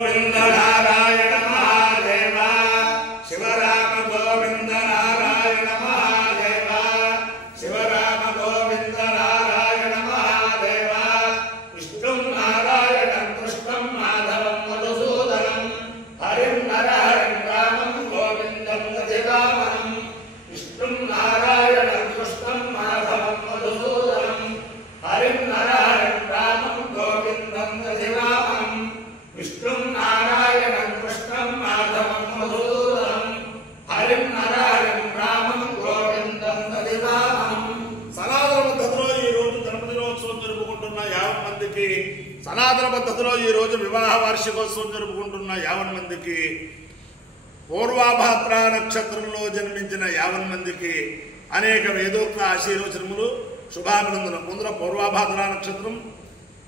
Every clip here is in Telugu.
गोविंद नारायण महादेव शिवराम गोविंद नारायण महादेव शिवराम गोविंद नारायण महादेव विष्णु नारायण कृष्ण माधव मधुसूदनम हरिं नरहरिं रामं गोविंदं दिवामनं विष्णु नारायण कृष्ण माधव मधुसूदनम हरिं नरहरिं रामं गोविंदं दिवामनं विष्णु नारायण कृष्ण माधव मधुसूदनम हरिं नरहरिं रामं गोविंदं दिवामनं సనాతన పద్ధతిలో ఈ రోజు గణపతి రోజుత్సవం జరుపుకుంటున్న 50 మందికి సనాతన పద్ధతిలో ఈ రోజు వివాహ వార్షికోత్సవం జరుపుకుంటున్న 50 మందికి పూర్వభాద్ర నక్షత్రంలో జన్మించిన 50 మందికి అనేక వేదోక్త ఆశీర్వచనములు శుభాభినందనలు. ముందర పూర్వభాద్ర నక్షత్రం,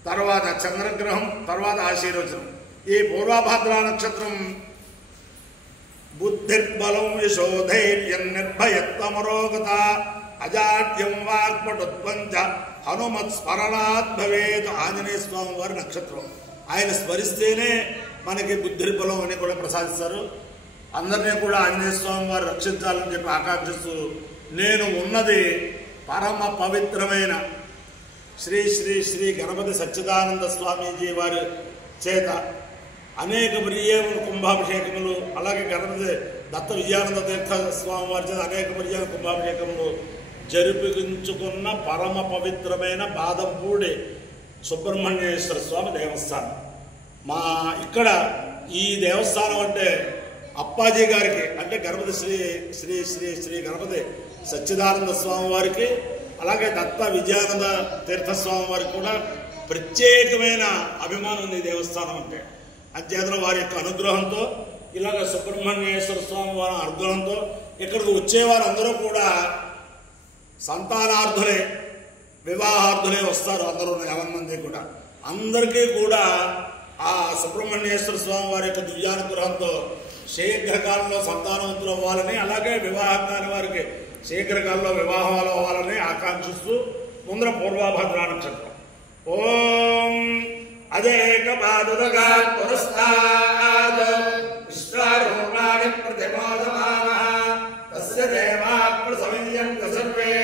తర్వాత చంద్రగ్రహం, తర్వాత ఆశీర్వచనం. ఈ పూర్వభాద్ర నక్షత్రం బుద్ధిర్బలం యశోధైర్యం నిర్భయత్వమరోగత అజాడ్యం వాగ్పటుత్వంచ హనుమత్ స్మరణాత్ భవేత్. ఆంజనేయ స్వామి వారి నక్షత్రం. ఆయన స్మరిస్తేనే మనకి బుద్ధిర్బలం అని కూడా ప్రసాదిస్తారు. అందరినీ కూడా ఆంజనేయ స్వామి వారు రక్షించాలని చెప్పి ఆకాంక్షిస్తూ నేను ఉన్నది పరమ పవిత్రమైన శ్రీ శ్రీ శ్రీ గణపతి సచ్చిదానంద స్వామీజీ వారి చేత అనేక పర్యాయములు కుంభాభిషేకములు, అలాగే గణపతి దత్త విజయానంద తీర్థ స్వామి వారి చేత అనేక పర్యాయ కుంభాభిషేకములు జరిపించుకున్న పరమ పవిత్రమైన బాదంపూడి సుబ్రహ్మణ్యేశ్వర స్వామి దేవస్థానం. మా ఇక్కడ ఈ దేవస్థానం అంటే అప్పాజీ గారికి, అంటే గణపతి శ్రీ శ్రీ శ్రీ శ్రీ గణపతి సచ్చిదానంద స్వామి వారికి, అలాగే దత్త విజయానంద తీర్థస్వామి వారికి కూడా ప్రత్యేకమైన అభిమానం ఉంది ఈ దేవస్థానం అంటే. అంచేతన వారి యొక్క అనుగ్రహంతో, ఇలాగ సుబ్రహ్మణ్యేశ్వర స్వామి వారి అనుగ్రహంతో ఇక్కడికి వచ్చేవారందరూ కూడా సంతానార్థులే, వివాహార్థులే వస్తారు. అందరూ 50 మంది కూడా. అందరికీ కూడా ఆ సుబ్రహ్మణ్యేశ్వర స్వామి వారి యొక్క దివ్యానుగ్రహంతో శీఘ్రకాలంలో సంతానవంతులు అవ్వాలని, అలాగే వివాహం కాని వారికి శీఘ్రకాలంలో వివాహాలు అవ్వాలని ఆకాంక్షిస్తూ ముందర పూర్వభద్ర నక్షత్రం. ఓం అదేకపాదుదగాత్ పురస్తాద్ విశ్వరూపాణి ప్రతిమోదమానః తస్య దేవాః ప్రసమయంత సర్వే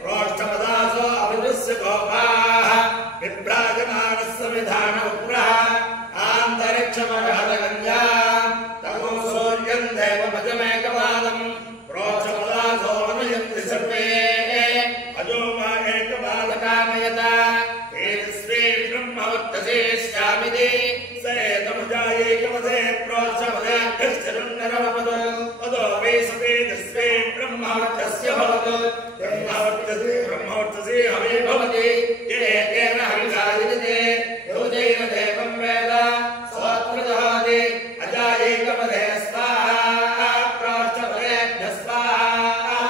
ప్రోష్ఠపదాసో అభివృస్య గోపాః విభ్రాజమానస్య విధాన ఉగ్రః ఆంతరిక్షమగహదగంజాం తమో సూర్యం దేవమజమేకపాదం ప్రోష్ఠపదాసో అనుయంతి సర్వే అజోమా ఏకపాదకామయత తేజస్వీ బ్రహ్మవర్తసే శ్యామిదే సరేతముజాయేకవదే ప్రోష్ఠపదే గచ్చరున్నరవపదో అదో వై సతేజస్వీ బ్రహ్మవర్తస్య భవతు బ్రహ్మవర్తసే హవే భవతి ఏకేన హవిషాదితే యోజైన దేవం వేద సోత్రదహాది అజాయేకవదే స్వాహా ప్రోష్ఠపదే స్వాహా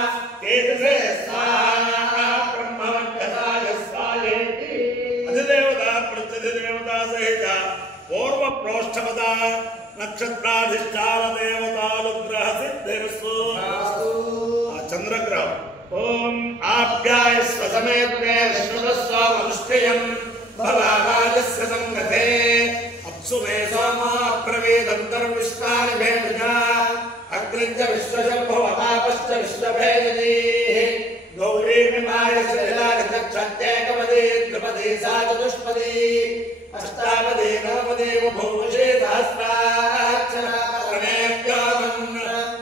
తేజసే స్వాహా బ్రహ్మవర్తసాయ స్వాహేతి. అధిదేవత ప్రత్యధిదేవతా సహిత పూర్వ ప్రోష్ఠపద నక్షత్రాధిష్టాన దేవతానుగ్రహ సిద్ధిరస్తు. చంద్రగ్రహం. ఓం ఆప్యాయస్వ సమేత్తే విష్ణుస్వామనుష్ఠేయం భవావాజస్య సంగతే అప్సు మే సోమా ప్రవేదంతర్విశ్వాని భేజా అగ్నించ విశ్వశంభో అపాపశ్చ విశ్వభేజీ గౌరీ విమాయస్య జలాగతక్షత్యేకపదే త్రిపదే సా చతుష్పదే అష్టాపదే నవపదే బభూషే సహస్రాక్షర ప్రణేభ్యామన్.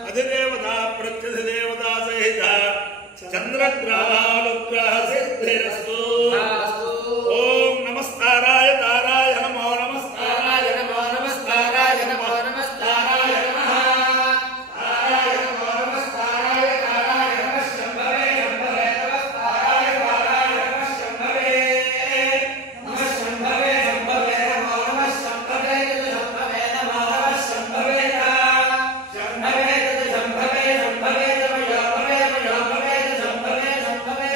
అధిదేవత ప్రత్యధిదేవతా సహిత చంద్రగ్రహానుగ్రహ సిద్ధిరస్తు. ఓం నమస్కారాయ తారాయ నమో నమస్కారాయ నమో నమస్కారాయ నమో నమస్కారాయ నమః తారాయ నమో నమస్కారాయ తారాయ నమః శంభవే శంభవే నమస్కారాయ తారాయ నమః శంభవే నమః శంభవే శంభవే నమో నమః శంభవే శంభవే నమో నమః శంభవే శంభవే శంభవే శంభవే నమో భవే శంభవే శంభవే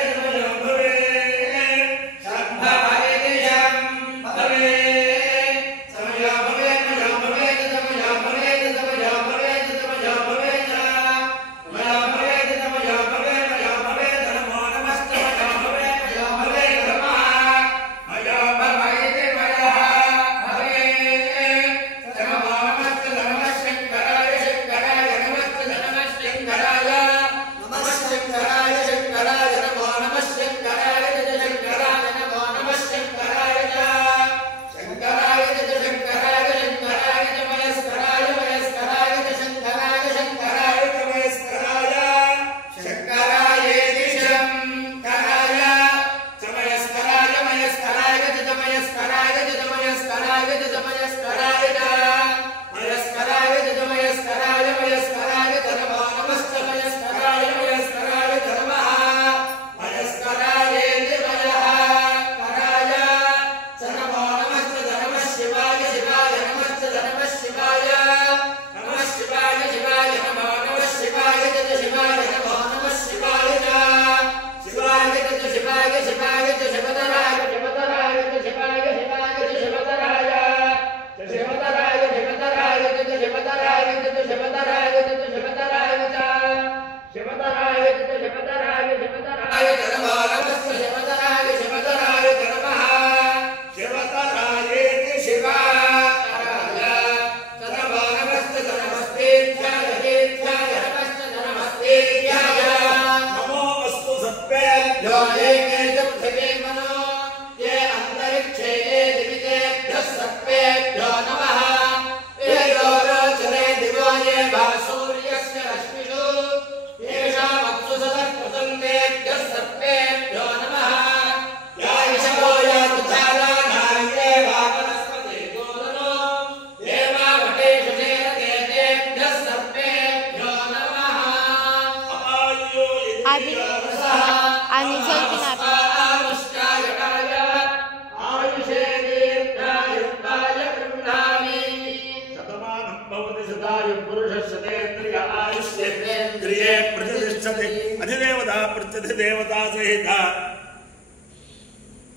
प्रिये प्रतिष्ठति अधिदेवता प्रत्यधिदेवता सहित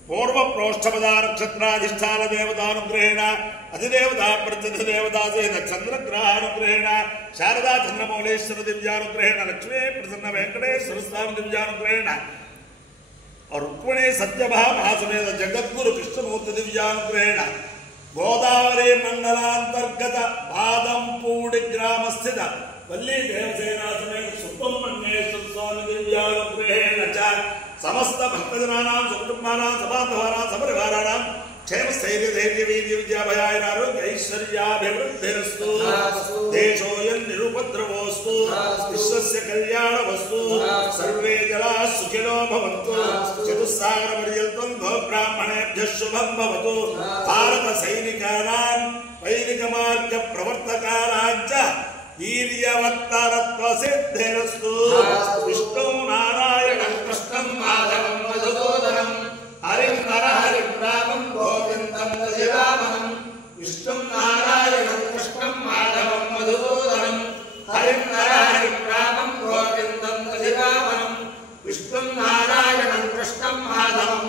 पूर्व प्रोष्ठपदा नक्षत्राधिष्ठान देवतानुग्रहेण अधिदेवता प्रत्यधिदेवता सहित चंद्रग्रहानुग्रहेण शारदा चंद्रमौलेश्वर दिव्यानुग्रहेण लक्ष्मी प्रसन्न वेंकटेश्वर स्वामी दिव्यानुग्रहेण और रुक्मिणी सत्यभामा समेत जगद्गुरु कृष्णमूर्ति दिव्यानुग्रहेण गोदावरी मंडलांतर्गत बादंपूडी ग्राम स्थित वल्ली देवसेना समेत सुब्रह्मण्येश्वर स्वामी दिव्यानुग्रहेण च समस्त भक्तजनानां सुकुटुंबानां सबान्धवानां सपरिवाराणां क्षेम स्थैर्य धैर्य वीर्य विद्या भयाय आरोग्य ऐश्वर्याभिवृद्धिरस्तु देशोऽयं निरुपद्रवोऽस्तु विश्वस्य कल्याणमस्तु सर्वे जनाः सुखिनो भवन्तु चतुस्सागरपर्यन्तं गोब्राह्मणेभ्यः शुभं भवतु भारत सैनिकानां वैदिकमार्ग प्रवर्तकानां च वीर्यवत्तरत्व सिद्धिरस्तु विष्णु नारायणं कृष्णं माधवं मधुसूदनं हरिं हरिं रामं गोविन्दं भजामहं विष्णु नारायणं कृष्णं माधवं मधुसूदनं हरिं रामं गोविन्दं भजामहं विष्णु नारायणं कृष्णं माधवं